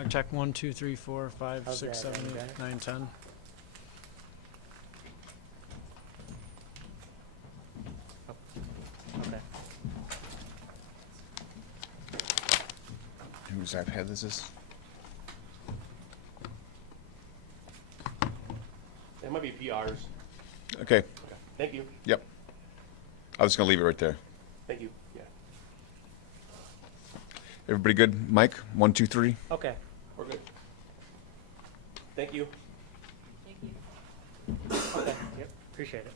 Mic check 1, 2, 3, 4, 5, How's 6, that? 7, Any 8, better? 9, 10. Okay. Whose iPad is this? That might be PRs. Okay. Okay. Thank you. Yep. I was gonna leave it right there. Thank you. Yeah. Everybody good? Mike, 1, 2, 3. Okay. We're good. Thank you. Okay. Yep. Appreciate it.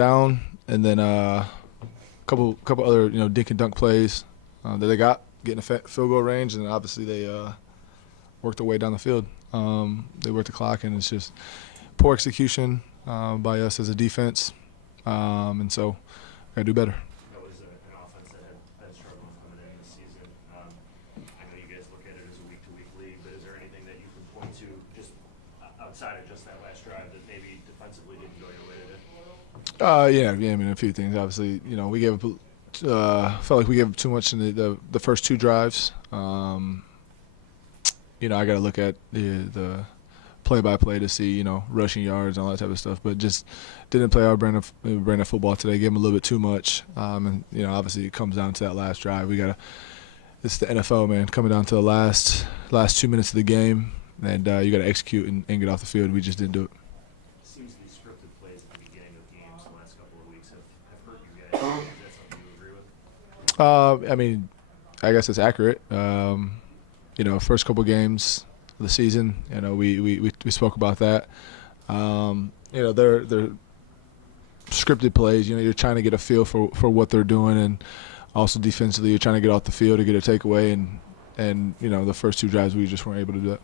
down, and then couple other dink and dunk plays that they got getting a field goal range, and obviously they worked their way down the field. They worked the clock, and it's just poor execution by us as a defense, and so gotta do better. That was an offense that had struggled coming in this season. I know you guys look at it as a week-to-week league, but is there anything that you can point to just outside of just that last drive that maybe defensively didn't go your way today? Yeah. I mean, a few things. Obviously, we gave felt like we gave up too much in the first two drives. I got to look at the play-by-play to see, rushing yards and all that type of stuff. But just didn't play our brand of football today. Gave them a little bit too much. And obviously it comes down to that last drive. It's the NFL, man. Coming down to the last 2 minutes of the game, and you got to execute and get off the field. We just didn't do it. Seems these scripted plays at the beginning of games the last couple of weeks have hurt you guys. Is that something you agree with? I mean, I guess it's accurate. First couple games of the season, we spoke about that. They're scripted plays. You're trying to get a feel for what they're doing, and also defensively, you're trying to get off the field to get a takeaway. And the first two drives, we just weren't able to do that.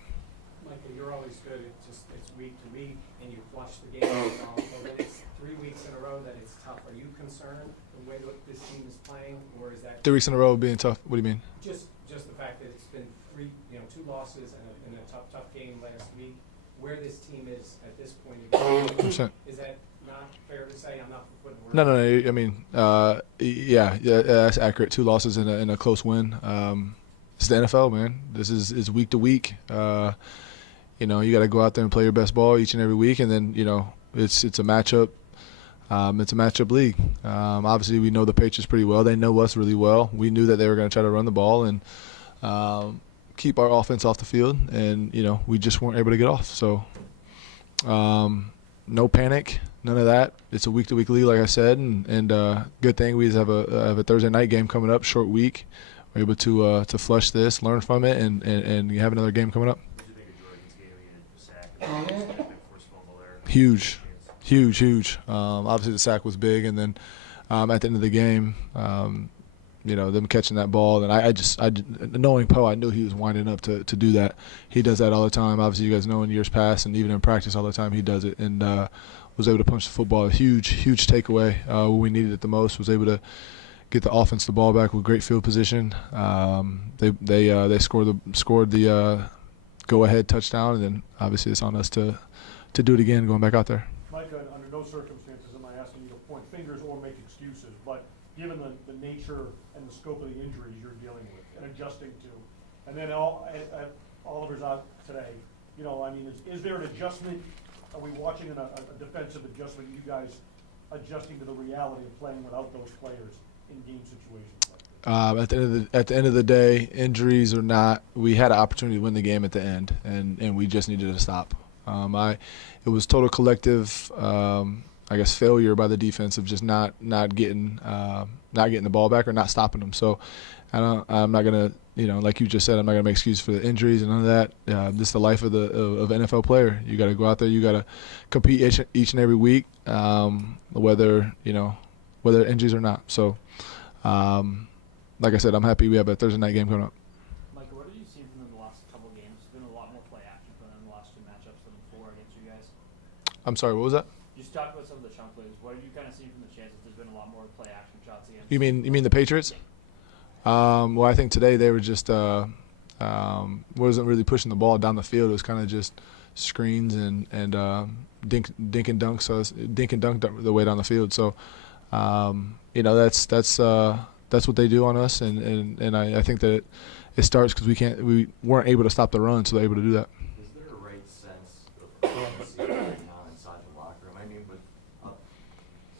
Michael, you're always good. It's week to week, and you flush the game. But when it's 3 weeks in a row that it's tough, are you concerned the way that this team is playing, or is that 3 weeks in a row being tough? What do you mean? just the fact that it's been two losses and a tough game last week? Where this team is at this point, in the game, 100%. is that not fair to say? I'm not putting words. No. I mean, yeah, that's accurate. 2 losses and a close win. It's the NFL, man. This is week to week. You got to go out there and play your best ball each and every week, and then it's a matchup. It's a matchup league. Obviously, we know the Patriots pretty well. They know us really well. We knew that they were going to try to run the ball and keep our offense off the field, and we just weren't able to get off. So, no panic, none of that. It's a week-to-week league, like I said, and good thing we have a Thursday night game coming up, short week. We're able to flush this, learn from it, and you have another game coming up. What did you think of Jordan's game? He had a sack and then a big forced fumble there. Huge. Obviously, the sack was big, and then at the end of the game, them catching that ball, and I knowing Poe, I knew he was winding up to do that. He does that all the time. Obviously, you guys know in years past, and even in practice all the time, he does it, and was able to punch the football. A huge takeaway when we needed it the most. Was able to get the offense the ball back with great field position. They scored the go-ahead touchdown, and then obviously it's on us to do it again, going back out there. Mike, under no circumstances am I asking you to point fingers or make excuses, but given the nature and the scope of the injuries you're dealing with and adjusting to, and then Oliver's out today, is there an adjustment? Are we watching a defensive adjustment, you guys adjusting to the reality of playing without those players in game situations like this? At the end of the day, injuries or not, we had an opportunity to win the game at the end, and we just needed to stop. It was total collective, failure by the defense of just not getting the ball back or not stopping them. So I'm not gonna, like you just said, I'm not gonna make excuses for the injuries and none of that. This is the life of an NFL player. You got to go out there, you got to compete each and every week, whether injuries or not. So, like I said, I'm happy we have a Thursday night game coming up. Michael, what have you seen from them the last couple games? There's been a lot more play action from them in the last 2 matchups than before against you guys. I'm sorry, what was that? You just talked about some of the chunk plays. What have you kind of seen from the chances there's been a lot more play action shots against? You mean the Patriots? Well, I think today they were just wasn't really pushing the ball down the field. It was kind of just screens and dink and dunk. So dink and dunk the way down the field. So that's what they do on us, and I think that it starts because we weren't able to stop the run, so they're able to do that. Is there a right sense of urgency right now inside the locker room? I mean, with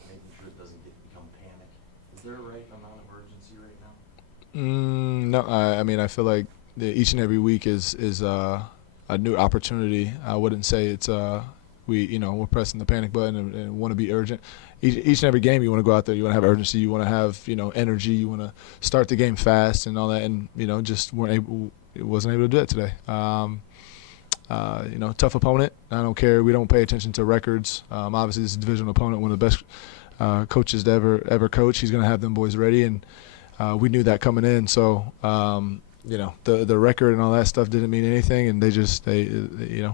making sure it doesn't become panic. Is there a right amount of urgency right now? No, I feel like each and every week is a new opportunity. I wouldn't say it's we're pressing the panic button and want to be urgent. Each and every game you want to go out there, you want to have urgency, you want to have energy, you want to start the game fast and all that, and just wasn't able to do that today. Tough opponent. I don't care. We don't pay attention to records. Obviously, this is a divisional opponent, one of the coaches to ever coach. He's going to have them boys ready, and we knew that coming in. So the record and all that stuff didn't mean anything, and they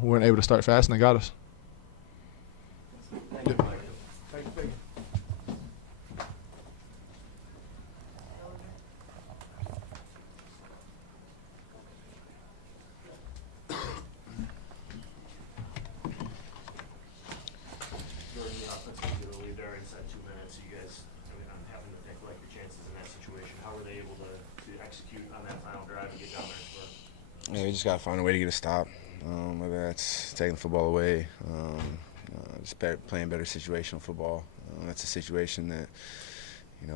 weren't able to start fast, and they got us. Thanks, Big. During the offense, you get a lead there inside 2 minutes. You guys, I mean, I'm having to think like your chances in that situation. How were they able to execute on that final drive and get down there and score? Yeah, we just got to find a way to get a stop. Whether that's taking the football away, just playing better situational football. That's a situation that,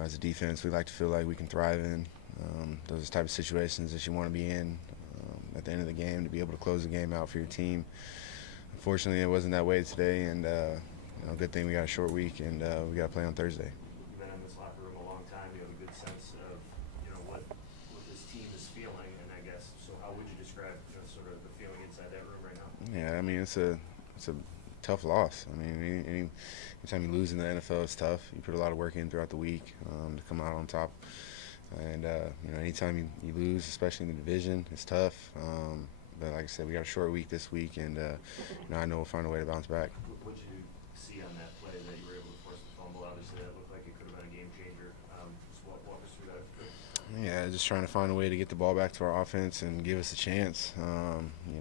as a defense, we like to feel like we can thrive in. Those are the type of situations that you want to be in at the end of the game, to be able to close the game out for your team. Unfortunately, it wasn't that way today, and good thing we got a short week, and we got to play on Thursday. You've been in this locker room a long time. You have a good sense of, what this team is feeling, and I guess, so how would you describe, sort of the feeling inside that room right now? Yeah, I mean, it's a tough loss. I mean, anytime you lose in the NFL, it's tough. You put a lot of work in throughout the week to come out on top. And, anytime you lose, especially in the division, it's tough. But like I said, we got a short week this week, and, I know we'll find a way to bounce back. What did you see on that play that you were able to force the fumble? Obviously, that looked like it could have been a game changer. Just walk us through that. Yeah, just trying to find a way to get the ball back to our offense and give us a chance.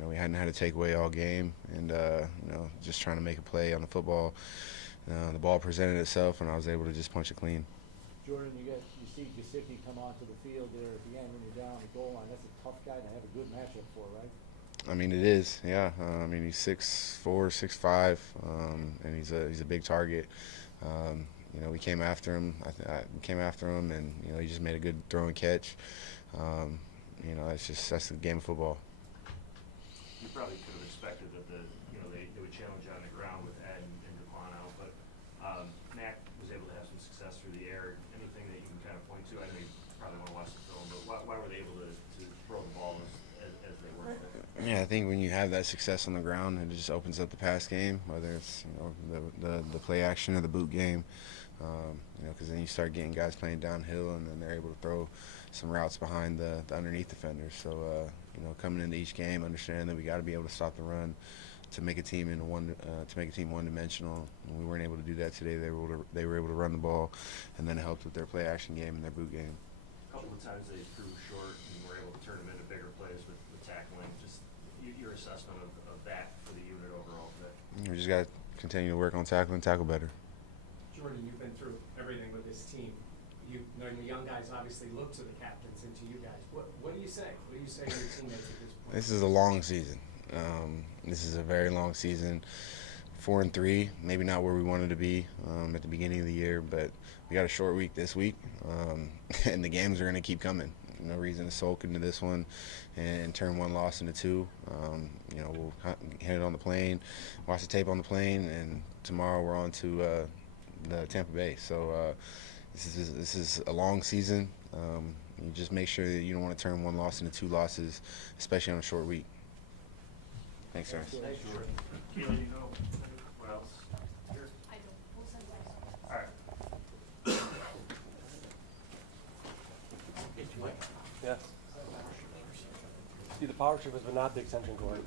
We hadn't had a takeaway all game, and just trying to make a play on the football. The ball presented itself, and I was able to just punch it clean. Jordan, you see Gesicki come onto the field there at the end when you're down the goal line. That's a tough guy to have a good matchup for, right? I mean, it is, yeah. He's 6'4", 6'5", and he's a big target. We came after him. We came after him, and he just made a good throw and catch. That's the game of football. You probably could have expected that they would challenge you on the ground with Ed and Daquan out, but Mac was able to have some success through the air. Anything that you can kind of point to? I know you probably want to watch the film, but why were they able to throw the ball as they were? Yeah, I think when you have that success on the ground, it just opens up the pass game, whether it's the play action or the boot game. Because then you start getting guys playing downhill, and then they're able to throw some routes behind the underneath defenders. So coming into each game, understanding that we got to be able to stop the run to make a team one-dimensional. When we weren't able to do that today, they were able to run the ball, and then it helped with their play action game and their boot game. A couple of times they threw short and were able to turn them into bigger plays with tackling. Just your assessment of that for the unit overall today. We just got to continue to work on tackling, tackle better. Jordan, you've been through everything with this team. The young guys obviously look to the captains and to you guys. What do you say? What do you say to your teammates at this point? This is a long season. This is a very long season. 4-3, maybe not where we wanted to be at the beginning of the year, but we got a short week this week, and the games are going to keep coming. No reason to sulk into this one and turn one loss into two. We'll hit it on the plane, watch the tape on the plane, and tomorrow we're on to the Tampa Bay. So this is a long season. You just make sure that you don't want to turn one loss into two losses, especially on a short week. Thanks, sir. Thanks, Jordan. Keely, you know what else? Here? I don't. We'll send it. All right. Yes. See, the power trip but not the extension cord.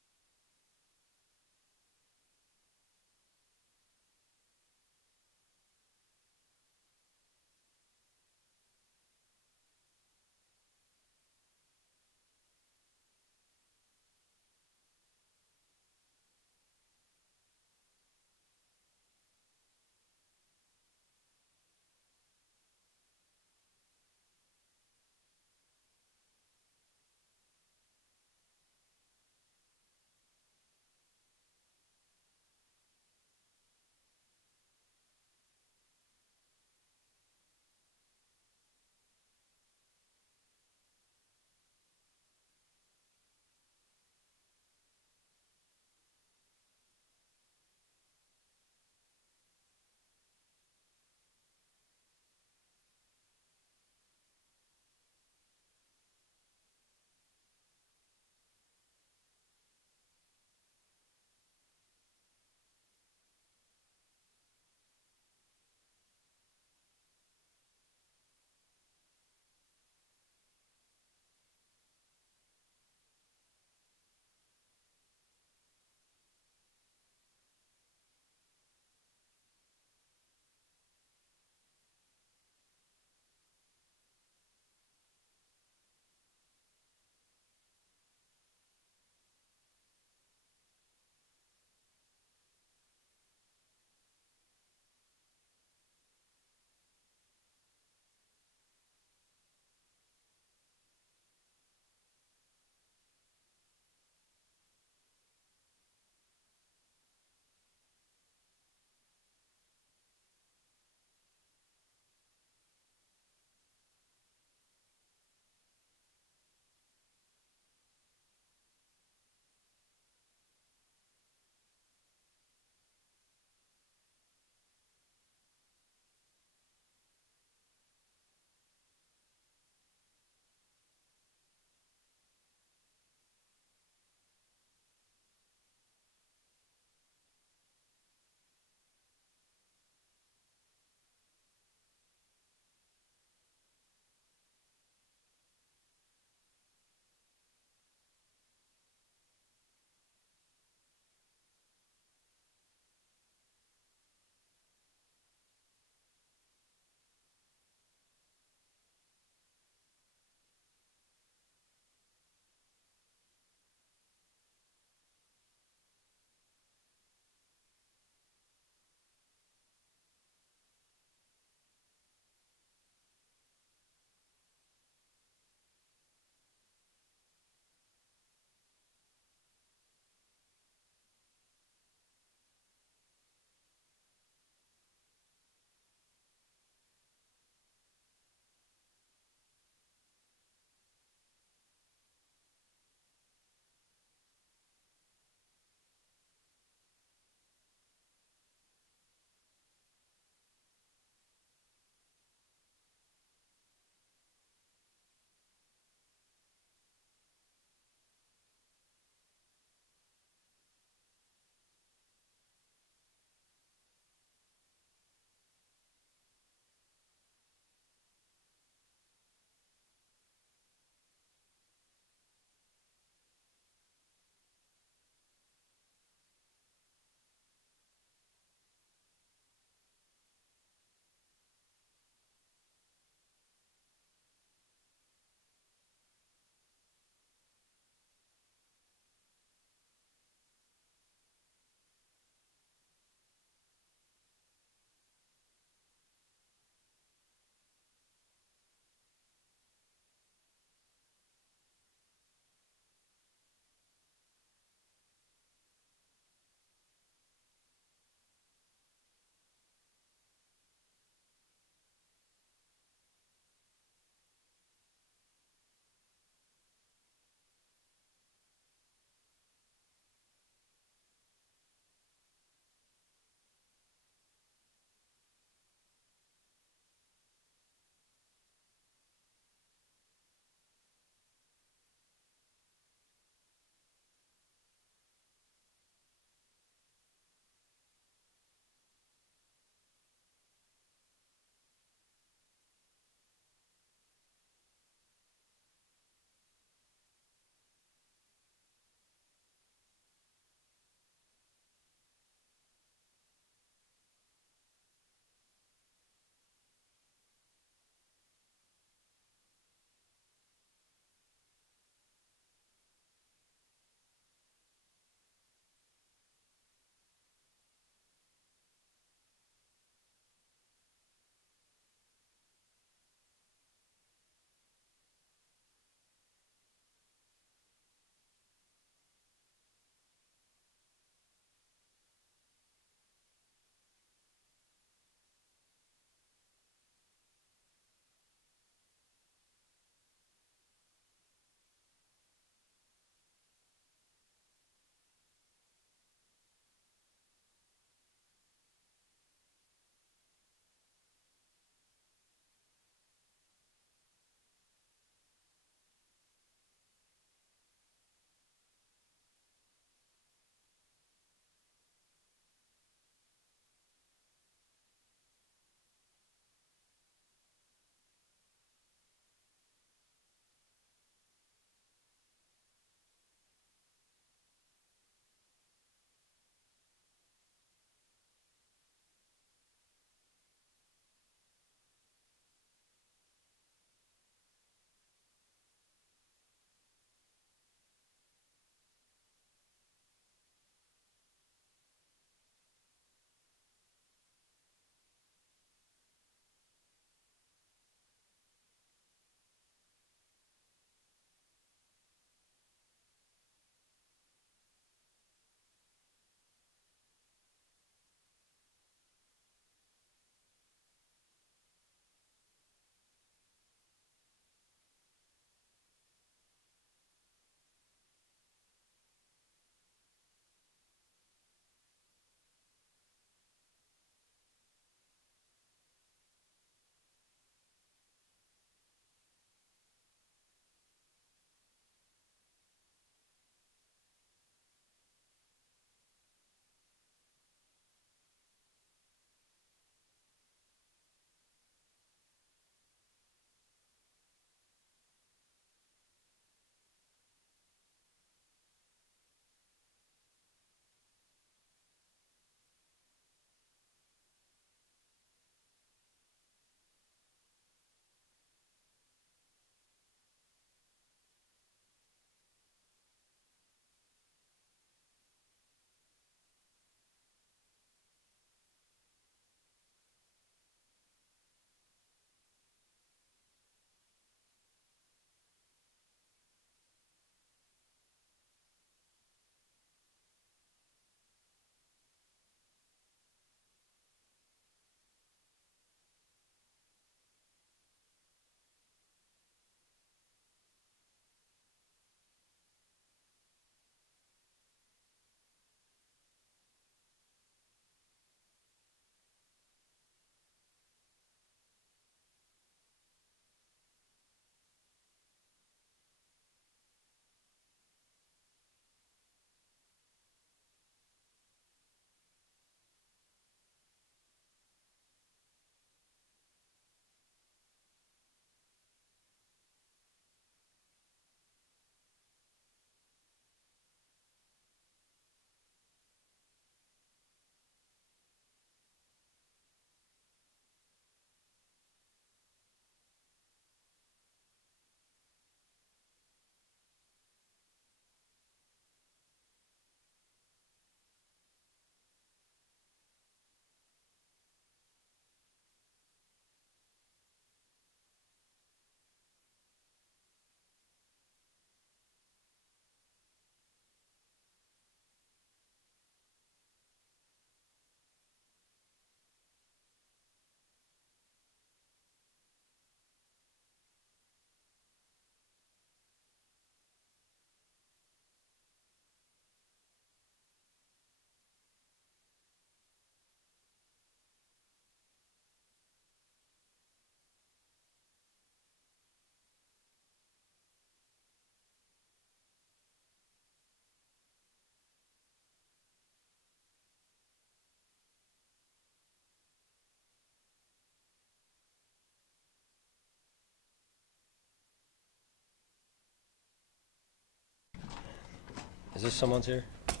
Is this someone's here? Thanks.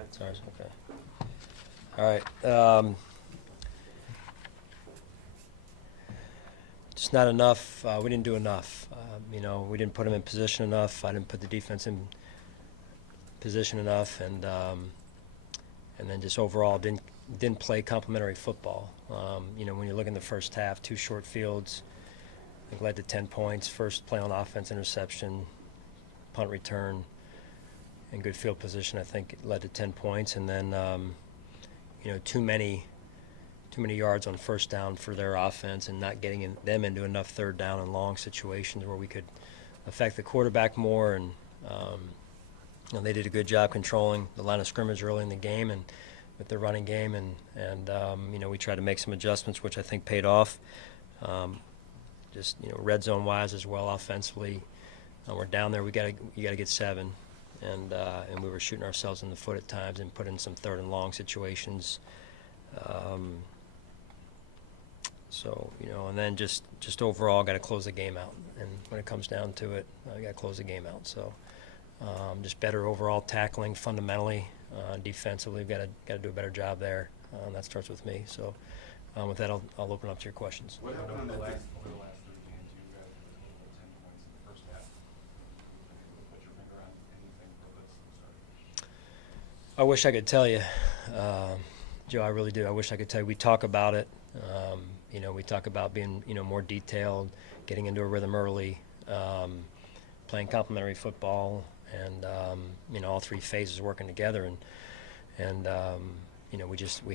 It's ours, okay. All right. Just not enough. We didn't do enough. We didn't put them in position enough. I didn't put the defense in position enough, and then just overall didn't play complementary football. When you look in the first half, 2 short fields, I think led to 10 points. First play on offense, interception, punt return, and good field position, I think led to 10 points. And then, too many yards on first down for their offense, and not getting them into enough third down and long situations where we could affect the quarterback more. And they did a good job controlling the line of scrimmage early in the game and with their running game, and we tried to make some adjustments, which I think paid off. Red zone wise as well, offensively, we're down there. You got to get 7, and we were shooting ourselves in the foot at times and put in some third and long situations. And then just overall, got to close the game out. And when it comes down to it, got to close the game out. So just better overall tackling fundamentally, defensively. We've got to do a better job there. That starts with me. So with that, I'll open up to your questions. What happened over the last 3 games? You guys had a total of 10 points in the first half. Put your finger on anything for this? I wish I could tell you, Joe. I really do. I wish I could tell you. We talk about it. We talk about being, more detailed, getting into a rhythm early, playing complementary football, and all 3 phases working together. We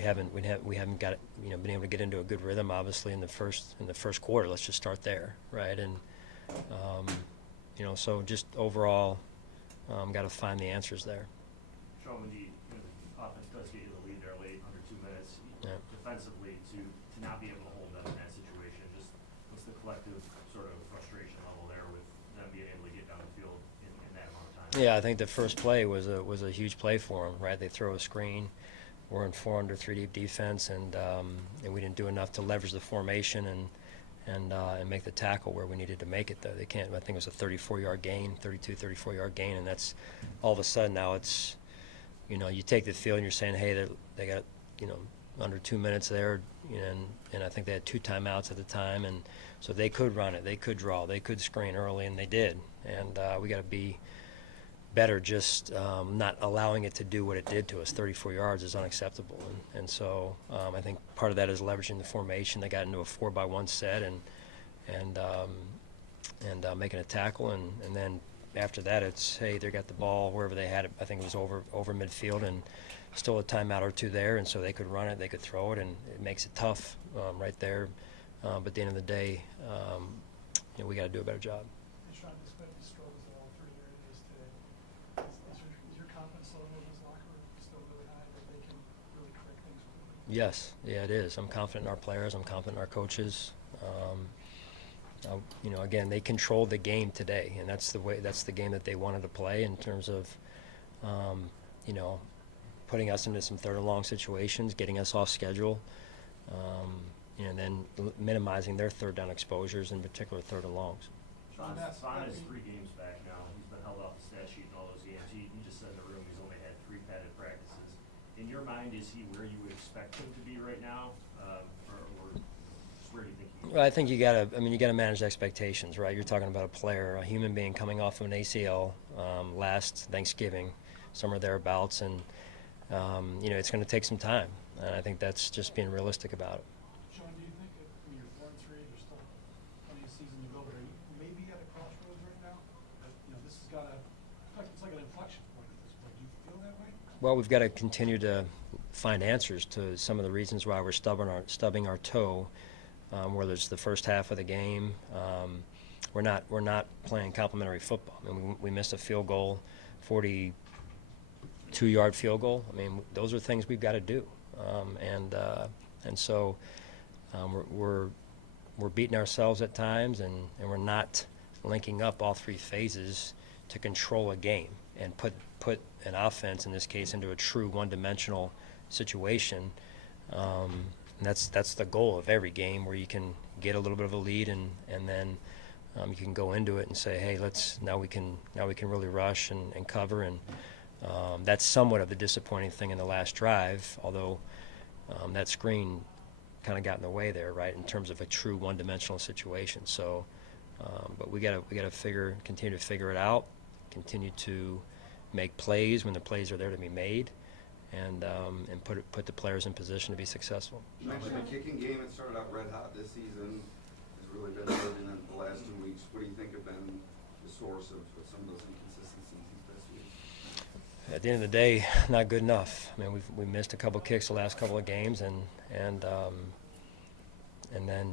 haven't got it, been able to get into a good rhythm. Obviously, in the first quarter. Let's just start there, right? And so just overall, got to find the answers there. Sean, when the offense does get you the lead there late, under 2 minutes, defensively to not be able to hold them in that situation, just what's the collective sort of frustration level there with them being able to get down the field in that amount of time? Yeah, I think the first play was a huge play for them, right? They throw a screen. We're in 4 under 3 deep defense, and we didn't do enough to leverage the formation and make the tackle where we needed to make it. Though they can't. I think it was a 34-yard gain, 34-yard gain, and that's all of a sudden now it's, you take the field and you're saying, hey, they got under 2 minutes there, and I think they had 2 timeouts at the time, and so they could run it, they could draw, they could screen early, and they did. And we got to be better, just not allowing it to do what it did to us. 34 yards is unacceptable, and so I think part of that is leveraging the formation. They got into a 4-by-1 set and making a tackle, and then after that it's, hey, they got the ball wherever they had it. I think it was over midfield, and still a timeout or 2 there, and so they could run it, they could throw it, and it makes it tough right there. But at the end of the day, we got to do a better job. Sean, despite the struggles of all 3 areas today, is your confidence level in this locker room still really high that they can really correct things quickly? Yes, yeah, it is. I'm confident in our players. I'm confident in our coaches. Again, they controlled the game today, and that's the game that they wanted to play in terms of, putting us into some third and long situations, getting us off schedule, and then minimizing their third down exposures, in particular third and longs. Sean is 3 games back now. He's been held off the stat sheet in all those games. He just said in the room he's only had 3 padded practices. In your mind, is he where you would expect him to be right now, or where do you think he is? Well, I think you gotta manage expectations, right? You're talking about a player, a human being coming off of an ACL last Thanksgiving, somewhere thereabouts, and it's going to take some time, and I think that's just being realistic about it. Sean, do you think that when you're 4-3, there's still plenty of season to go, but are you maybe at a crossroads right now? This has got it's like an inflection point at this point. Do you feel that way? Well, we've got to continue to find answers to some of the reasons why we're stubbing our toe, whether it's the first half of the game. We're not playing complementary football. I mean, we missed a field goal, 42-yard field goal. I mean, those are things we've got to do, and so we're beating ourselves at times, and we're not linking up all 3 phases to control a game and put an offense, in this case, into a true one-dimensional situation. And that's the goal of every game, where you can get a little bit of a lead and then you can go into it and say, hey, now we can really rush and cover, and that's somewhat of the disappointing thing in the last drive, although that screen kind of got in the way there, right, in terms of a true one-dimensional situation. So, but we gotta continue to figure it out, continue to make plays when the plays are there to be made, and put the players in position to be successful. You mentioned the kicking game. It started out red hot this season. Has really been good in the last 2 weeks. What do you think have been the source of some of those inconsistencies these past weeks? At the end of the day, not good enough. I mean, we missed a couple kicks the last couple of games, and then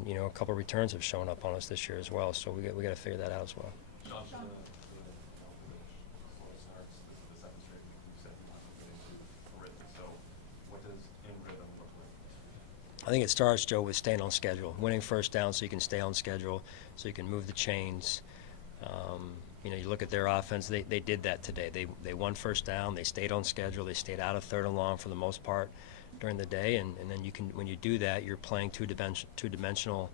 a couple of returns have shown up on us this year as well. So we got to figure that out as well. Sean, the slow starts, this is the second straight week you said you want to get into a rhythm. So what does in rhythm look like? I think it starts, Joe, with staying on schedule, winning first down so you can stay on schedule, so you can move the chains. You look at their offense, they did that today. They won first down, they stayed on schedule, they stayed out of third and long for the most part during the day, and then when you do that, you're playing two-dimensionally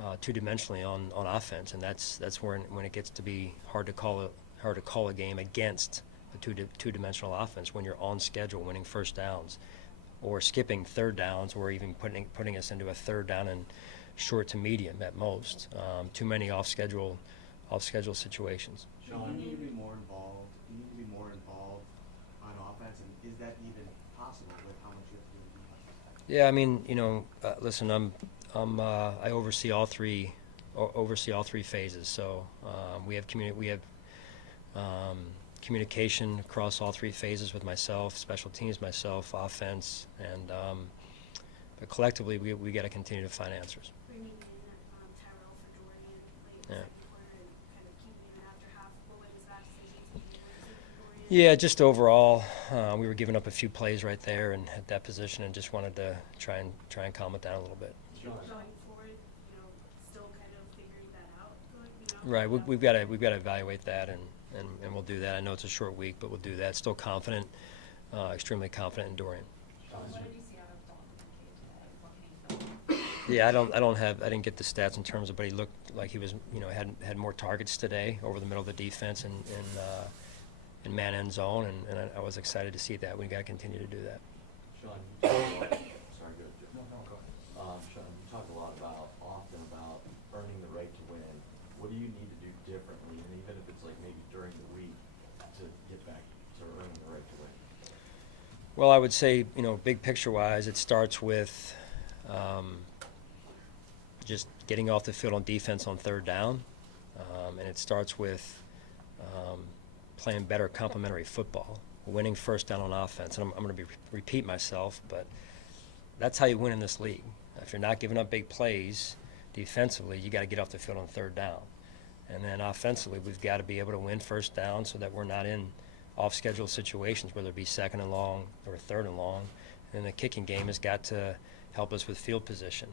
on offense, and that's when it gets to be hard to call a game against a two-dimensional offense when you're on schedule, winning first downs, or skipping third downs, or even putting us into a third down and short to medium at most. Too many off-schedule situations. Sean, you need to be more involved. You need to be more involved on offense, and is that even possible with how much you have to do on defense? Yeah, I mean, listen, I oversee all three phases. So we have communication across all three phases with myself, special teams, myself, offense, and but collectively we got to continue to find answers. Bringing in Tyrell for Dorian late in the Yeah. second quarter and kind of keeping him after half. What way does that decision to be Dorian? Yeah, just overall, we were giving up a few plays right there and at that position, and just wanted to try and calm it down a little bit. Going forward, still kind of figuring that out. Right, we've got to evaluate that, and we'll do that. I know it's a short week, but we'll do that. Still confident, extremely confident in Dorian. What did you see out of Dalton today? Yeah, I didn't get the stats in terms of, but he looked like he was, had more targets today over the middle of the defense and in man end zone, and I was excited to see that. We got to continue to do that. Sean, you talk sorry, go ahead. No, go ahead. Sean, you talk a lot often about earning the right to win. What do you need to do differently, and even if it's like maybe during the week, to get back to earning the right to win? Well, I would say, big picture-wise, it starts with just getting off the field on defense on third down, and it starts with playing better complementary football, winning first down on offense. And I'm going to repeat myself, but that's how you win in this league. If you're not giving up big plays defensively, you got to get off the field on third down. And then offensively, we've got to be able to win first down so that we're not in off-schedule situations, whether it be second and long or third and long. And the kicking game has got to help us with field position.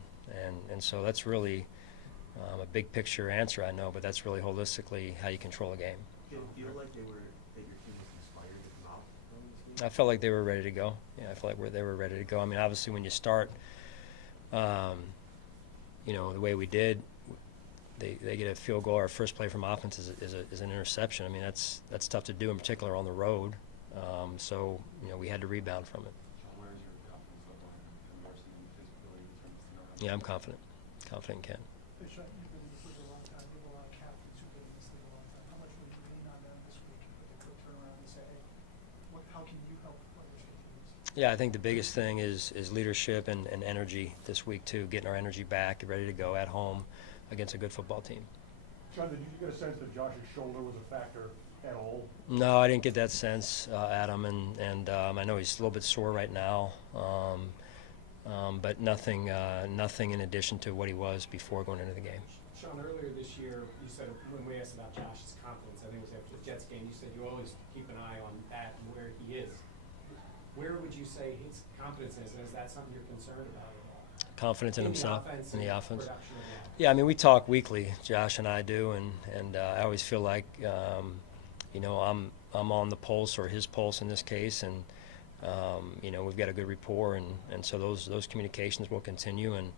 And so that's really a big picture answer, I know, but that's really holistically how you control a game. Did it feel like that your team was inspired to come out from this game? I felt like they were ready to go. Yeah, I felt like they were ready to go. I mean, obviously, when you start, the way we did, they get a field goal. Our first play from offense is an interception. I mean, that's tough to do, in particular on the road. So we had to rebound from it. Sean, where is your confidence level in Mercy and his ability to turn this thing around? Yeah, I'm confident in Ken. Hey, Sean, you've been in this league a long time. You have a lot of captains who've been in this league a long time. How much would you lean on them this week if they could turn around and say, hey, how can you help players get through this? Yeah, I think the biggest thing is leadership and energy this week too. Getting our energy back, ready to go at home against a good football team. John, did you get a sense that Josh's shoulder was a factor at all? No, I didn't get that sense, Adam, and I know he's a little bit sore right now, but nothing in addition to what he was before going into the game. Sean, earlier this year, you said when we asked about Josh's confidence, I think it was after the Jets game, you said you always keep an eye on that and where he is. Where would you say his confidence is, and is that something you're concerned about at all? Confidence in himself, in the offense. Production of the offense. Yeah, I mean, we talk weekly, Josh and I do, and I always feel like, I'm on the pulse, or his pulse in this case, and we've got a good rapport, and so those communications will continue, and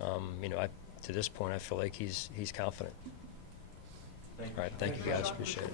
to this point, I feel like he's confident. All right, thank you guys, appreciate it.